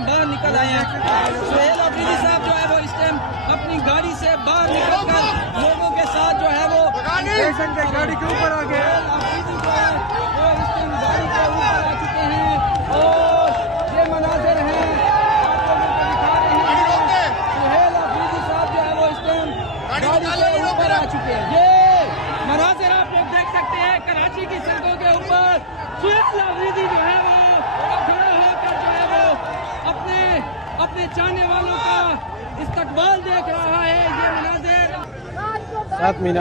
Time बाहर निकल आए हैं। सुहेल अफरीदी साहब जो है वो इस टाइम अपनी गाड़ी से बाहर निकलकर लोगों के साथ जो है वो गाड़ी के ऊपर आ गए। अफरीदी जो है वो इस टाइम गाड़ी के ऊपर आ चुके हैं और ये मनाजिर हैं सुहेल अफरीदी साहब जो है वो इस टाइम गाड़ी के ऊपर आ चुके हैं। ये मनाजिर आप लोग देख सकते हैं कराची की सड़कों के ऊपर सुहेल अफरीदी जो है वो खड़ा होकर जो है वो अपने चाहने वालों का इस्तकबाल देख रहा है। ये मनाजिर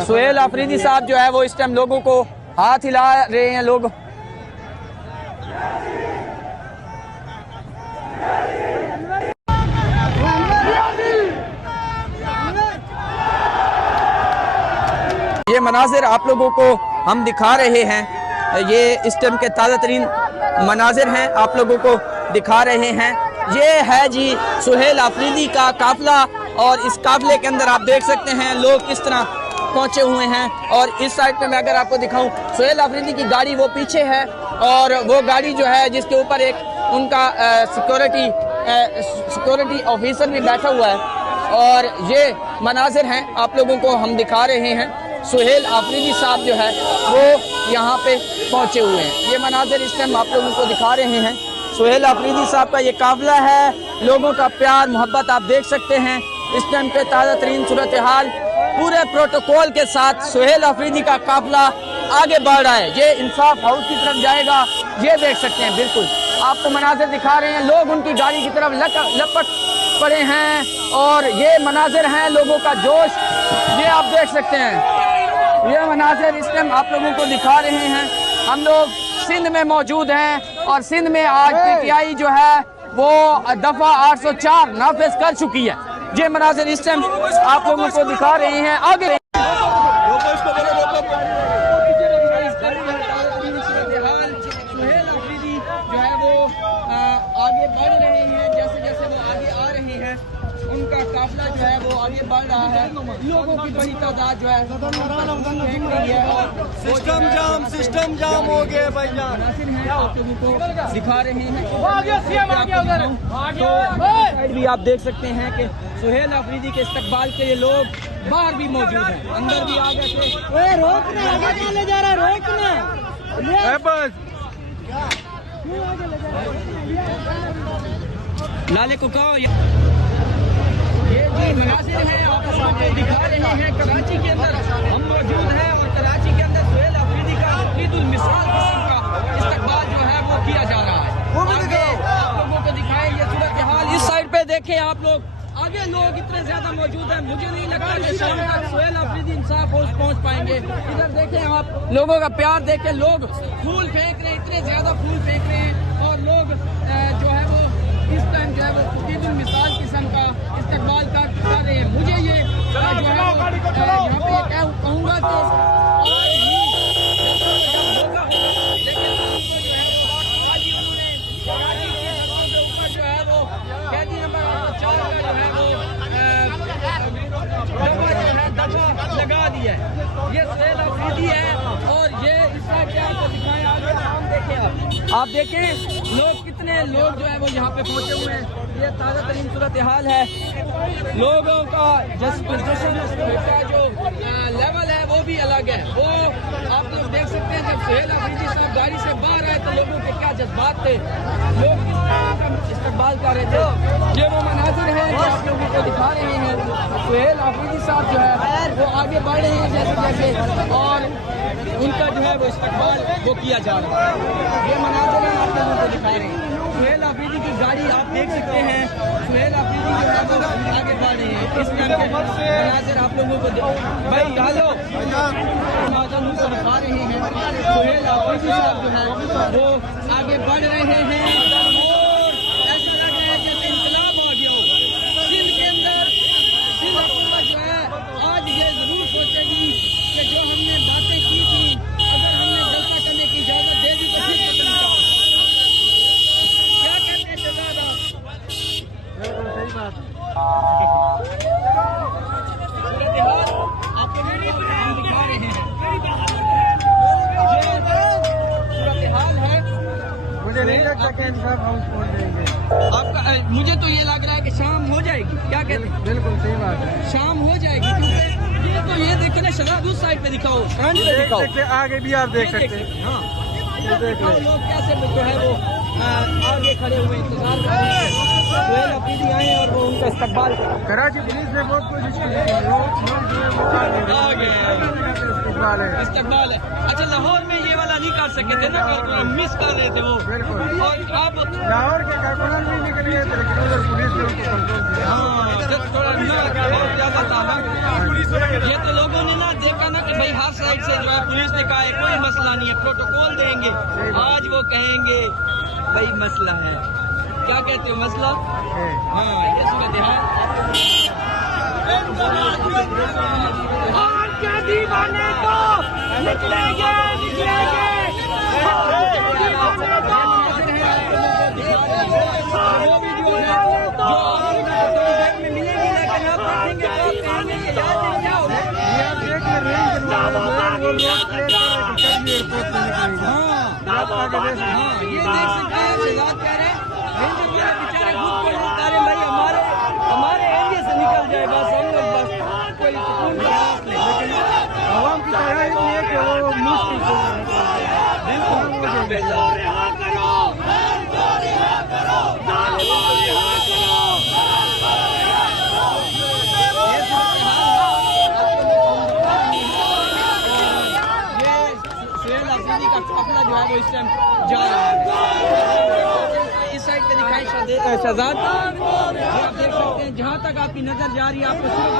सुहेल अफरीदी साहब जो है वो इस टाइम लोगों को हाथ हिला रहे हैं। लोग ये मनाजिर आप लोगों को हम दिखा रहे हैं। ये इस टाइम के ताज़ा तरीन मनाजिर हैं, आप लोगों को दिखा रहे हैं। ये है जी सुहेल अफरीदी का काफिला और इस काफिले के अंदर आप देख सकते हैं लोग किस तरह पहुंचे हुए हैं। और इस साइड पे मैं अगर आपको दिखाऊं सुहेल अफरीदी की गाड़ी वो पीछे है और वो गाड़ी जो है जिसके ऊपर एक उनका सिक्योरिटी ऑफिसर भी बैठा हुआ है और ये मनाजिर हैं आप लोगों को हम दिखा रहे हैं। सुहेल अफरीदी साहब जो है वो यहाँ पे पहुँचे हुए हैं। ये मनाजिर इस टाइम आप लोगों को दिखा रहे हैं। सुहेल अफरीदी साहब का ये काफिला है, लोगों का प्यार मोहब्बत आप देख सकते हैं। इस टाइम पे ताज़ा तरीन सूरत हाल पूरे प्रोटोकॉल के साथ सुहेल अफरीदी का काफिला आगे बढ़ रहा है। ये इंसाफ हाउस की तरफ जाएगा, ये देख सकते हैं। बिल्कुल आपको मनाजिर दिखा रहे हैं, लोग उनकी गाड़ी की तरफ लपट पड़े हैं और ये मनाजिर हैं लोगों का जोश, ये आप देख सकते हैं। ये मनाजिर इस टाइम आप लोगों को दिखा रहे हैं। हम लोग सिंध में मौजूद हैं और सिंध में आज PTI जो है वो दफा 804 नाफिज कर चुकी है। ये मनाजिर इस टाइम आप लोगों को दिखा रहे हैं। आगे सुहेल अफरीदी जो है वो आगे बढ़ रहे हैं। जैसे जैसे वो आगे आ रहे हैं उनका काफिला जो है वो आगे बढ़ रहा है। लोगों की बड़ी तादाद जो है सिस्टम जाम हो गया भाई जान। आप लोगों को दिखा रहे हैं साइड भी आप देख सकते हैं कि सुहेल अफरीदी के इस्तकबाल के लिए लोग बाहर भी मौजूद हैं, अंदर भी आ गए थे। रोकना आगे कहाँ ले जा रहा है, रोकना बस लाले को कहो। ये जी मनाजिर हैं आपको सामने दिखा रहे हैं। कराची के अंदर हम मौजूद हैं और कराची के अंदर सुहेल अफरीदी का ईद-उल मिसाल किस्म का इस्तकबाल जो है वो किया जा रहा है। आगे आप लोगों को दिखाएं ये सूरत हाल। इस साइड पे देखें आप लोग, आगे लोग इतने ज्यादा मौजूद हैं, मुझे नहीं लगता कि शाम तक सुहेल अफरीदी इंसाफ हाउस पहुंच पाएंगे। इधर देखें आप, लोगों का प्यार देखें, लोग फूल फेंक रहे हैं, इतने ज्यादा फूल फेंक रहे हैं और लोग जो है वो इस टाइम जो है वो ईद-उल मिसाल किस्म का इस्तकबाल कर रहे हैं। मुझे ये जो है यहाँ पे कहूँगा कि आज ही लेकिन आज उन्होंने कराची की सड़कों के ऊपर जो है वो कैदी नंबर 4 का जो है वो दफा लगा दिया है। ये सुहेल अफरीदी है और ये इसका क्या आपको दिखाएं। आगे हम देखें, आप देखें लोग कितने लोग जो है वो यहाँ पे पहुँचे हुए हैं। ये ताज़ा तरीन सूरत हाल है। लोगों का जज्बा का जो लेवल है वो भी अलग है। वो आप लोग देख सकते हैं, जब सुहेल अफरीदी साहब गाड़ी से बाहर आए तो लोगों के क्या जज्बात थे, लोग किस तरह का इस्तकबाल कर रहे थे। ये वो मनाजिर हैं जो आप लोगों को दिखा रहे हैं। सुहेल अफरीदी साहब जो है वो आगे बढ़ रहे हैं जैसे जैसे और उनका जो है वो इस्तकबाल वो किया जा रहा है। ये मनाजिर हैं आप लोगों को दिखा रहे हैं। सुहेल अफरीदी की गाड़ी आप देख सकते हैं। सुहेल अफरीदी जो है वो आगे बढ़ रहे हैं। इस टाइम के मनाजिर आप लोगों को भाई हेलो दिखा रहे हैं। सुहेल अफरीदी साहब जो है वो आगे बढ़ रहे हैं और ऐसा लग रहा है जैसे इंकलाब हो गया हो सिंध के अंदर। सिंध हुकूमत जो है आज ये जरूर सोचेगी कि जो हमने बातें की थी, अगर हमने जलसा करने की इजाजत दे दी तो फिर क्या कहते हैं शहजाद आप? सही बात आपको दिखा रहे हैं। सूरत हाल है, मुझे नहीं लगता कि इंसाफ हाउस पहुंच जाएंगे। आपका मुझे तो ये लग रहा है कि शाम हो जाएगी, क्या कहते हैं? बिल्कुल सही बात है। शाम हो जाएगी, क्योंकि ये देखो ना, शराब उस साइड पे दिखाओ, फ्रंट पे दिखाओ, आगे भी आप देख सकते हैं। हाँ, ये देख दिखाओ लें। लोग कैसे जो है वो आगे खड़े हुए इंतजार कर रहे हैं। सुहेल अफरीदी आए हैं और वो उनका इस्तकबाल कर रहे हैं। कराची पुलिस ने बहुत कोशिश की लेकिन लोग जो है वो आ गए। इस्तकबाल है। इस्तकबाल है। अच्छा, लाहौर में ये वाला नहीं कर सके थे ना, मिस कर रहे थे वो। बिल्कुल। और अब लाहौर के कारकुनान भी निकल गए थे लेकिन उधर पुलिस ने उनको कंट्रोल किया। थोड़ा बहुत ज्यादा था ना। ये तो लोगों ने ना देखा ना कि भाई हर साइड से जो है पुलिस ने कहा है कोई मसला नहीं है, प्रोटोकॉल देंगे। आज वो कहेंगे भाई मसला है। क्या कहते हो, मसला? हाँ, ये सूरत है। दीवाने तो निकलेंगे, निकलेंगे। ये देख सकते हैं शहजाद कह रहे हैं बेचारे खुद को लुटा रहे भाई, हमारे एरिया से निकल जाए बस, हम लोग बस कोई सुकून का सांस लें। लेकिन आवाम की तरह ही है कि वो मुश्किल से काफिला जो है वो इस टाइम जा रहा है। इस साइड पे दिखाई शहजाद, आप देख सकते हैं जहाँ तक आपकी नजर जा रही है आपको सिर्फ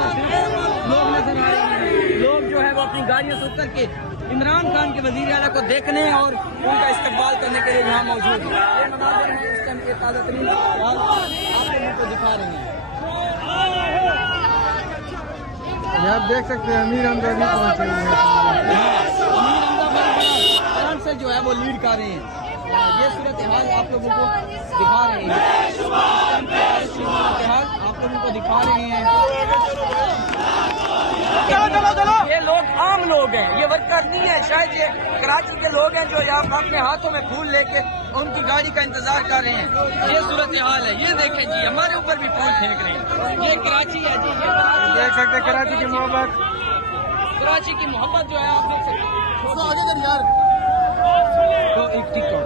लोग नजर आ रहे हैं। लोग जो है वो अपनी गाड़ियों से उतर के इमरान खान के वजीर आला को देखने और उनका इस्तकबाल करने के लिए यहाँ मौजूद है। ये मनाज़िर हैं इस टाइम के ताज़ा तरीन आप लोगों को दिखा रहे हैं। आप देख सकते हैं अमीर हमजा भी पहुंचे हुए हैं। से जो है वो लीड कर रहे हैं। ये सूरत हाल आप लोगों को दिखा रहे हैं। आप लोगों को दिखा रहे हैं। ये लोग आम लोग हैं, ये वर्कर नहीं है। शायद ये कराची के लोग हैं जो यहाँ अपने हाथों में फूल लेके उनकी गाड़ी का इंतजार कर रहे हैं। ये सूरत हाल है। ये देखें जी, हमारे ऊपर भी फूल फेंक रहे हैं। ये कराची है जी, ये देख सकते हैं कराची की मोहब्बत। कराची की मोहब्बत जो है आप देख सकते हैं। आगे कर यार। तो एक टिकट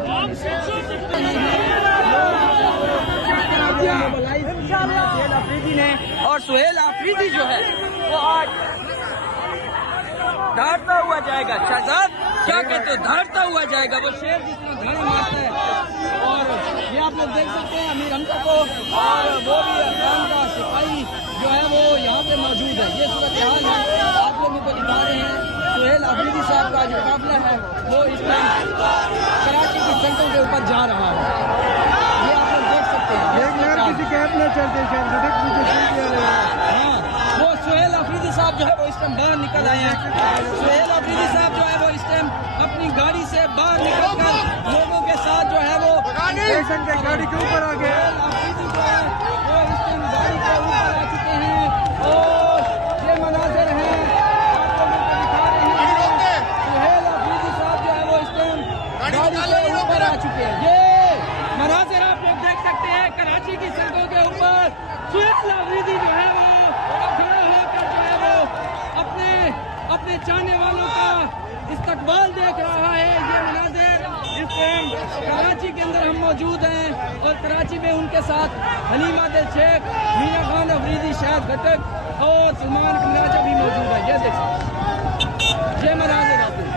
अफरीदी ने और सुहेल अफरीदी जो है वो आज दौड़ता हुआ जाएगा। शहजाद क्या कहते हो, दौड़ता हुआ जाएगा वो शेर जितना धड़ मारता है। और ये आप लोग देख सकते हैं अमीर हमजा को, और वो भी अफगान का सिपाही जो है वो यहाँ पे मौजूद है। ये सूरत हाल है, आप लोगों को दिखा रहे हैं। सुहेल अफरीदी साहब का जो काफिला है वो इस टाइम कराची की सड़कों के ऊपर जा रहा है। ये आप लोग देख सकते हैं। किसी कैब में चलते हाँ, वो सुहेल अफरीदी साहब जो है वो इस टाइम बाहर निकल आए हैं। सुहेल अफरीदी साहब जो है वो इस टाइम अपनी गाड़ी से बाहर निकल कर लोगों के साथ जो है वो गाड़ी के ऊपर आ गए। अफरीदी जो है वो इस टाइम गाड़ी के ऊपर आ चुके हैं और ये मनाजिर हैं सुहेल अफरीदी साहब जो है वो इस टाइम गाड़ी के ऊपर आ चुके हैं। ये मनाजिर आप लोग देख सकते हैं कराची की सड़कों के ऊपर सुहेल अफरीदी जो है वो खड़ा होकर जो है वो अपने चाहने वालों का इस्तकबाल देख रहा है। ये मनाजिर इस टाइम कराची के अंदर हम मौजूद हैं और कराची में उनके साथ हलीमा दिल शेख, मीना खान अफरीदी, शाहिद घटक और सलमान कमराजा भी मौजूद है। ये देख सकते ये मनाजिर आते हैं,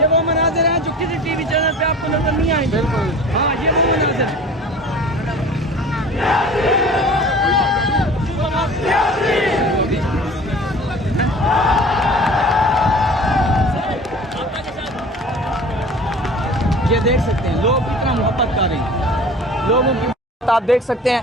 ये वो मनाजिर हैं जो किसी टीवी चैनल पे आपको नजर नहीं आएंगे। बिल्कुल हाँ, ये वो मनाजिर है। ये देख सकते हैं लोग कितना मोहब्बत कर रहे हैं, लोगों की आप देख सकते हैं।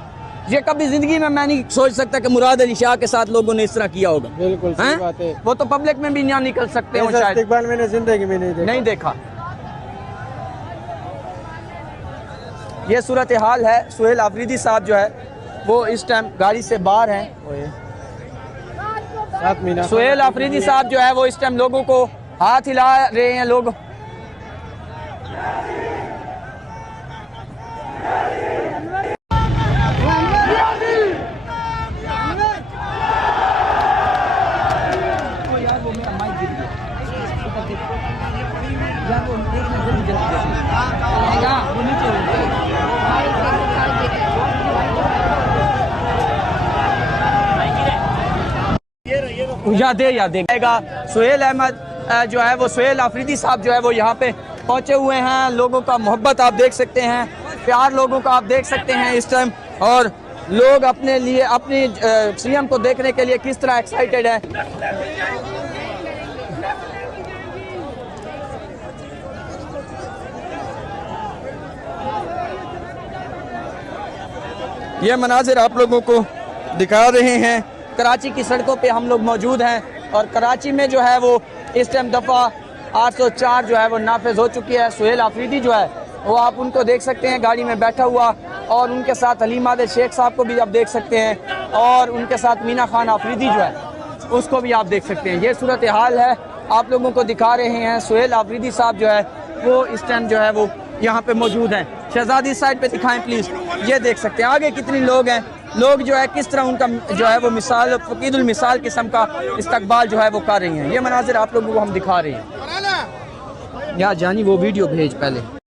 ये कभी जिंदगी में मैं नहीं सोच सकता कि मुराद अली शाह के साथ लोगों ने इस तरह किया होगा। बिल्कुल सही बात है। वो तो पब्लिक में भी ना निकल सकते हो शायद। इकबाल मैंने जिंदगी में नहीं देखा। ये सूरत हाल है। सुहेल अफरीदी साहब जो है वो इस टाइम गाड़ी से बाहर हैं। सुहेल अफरीदी साहब जो है वो इस टाइम लोगों को हाथ हिला रहे हैं। लोग यादेगा सुहेल अहमद जो है वो सुहेल आफरीदी साहब जो है वो यहाँ पे पहुंचे हुए हैं। लोगों का मोहब्बत आप देख सकते हैं, प्यार लोगों का आप देख सकते हैं इस टाइम, और लोग अपने लिए अपनी सीएम को देखने के लिए किस तरह एक्साइटेड है। ये मनाजिर आप लोगों को दिखा रहे हैं। कराची की सड़कों पे हम लोग मौजूद हैं और कराची में जो है वो इस टाइम दफ़ा 804 जो है वो नाफिज हो चुकी है। सुहेल आफरीदी जो है वो आप उनको देख सकते हैं गाड़ी में बैठा हुआ, और उनके साथ हलीम आदिल शेख साहब को भी आप देख सकते हैं, और उनके साथ मीना खान आफरीदी जो है उसको भी आप देख सकते हैं। ये सूरत हाल है, आप लोगों को दिखा रहे हैं। सुहेल आफरीदी साहब जो है वो इस टाइम जो है वो यहाँ पे मौजूद हैं। शहजादी साइड पे दिखाएं प्लीज़, ये देख सकते हैं आगे कितने लोग हैं। लोग जो है किस तरह उनका जो है वो मिसाल फकीदुल मिसाल किस्म का इस्तकबाल जो है वो कर रही हैं। ये मनाजिर आप लोगों को हम दिखा रहे हैं। यहाँ जानी वो वीडियो भेज पहले।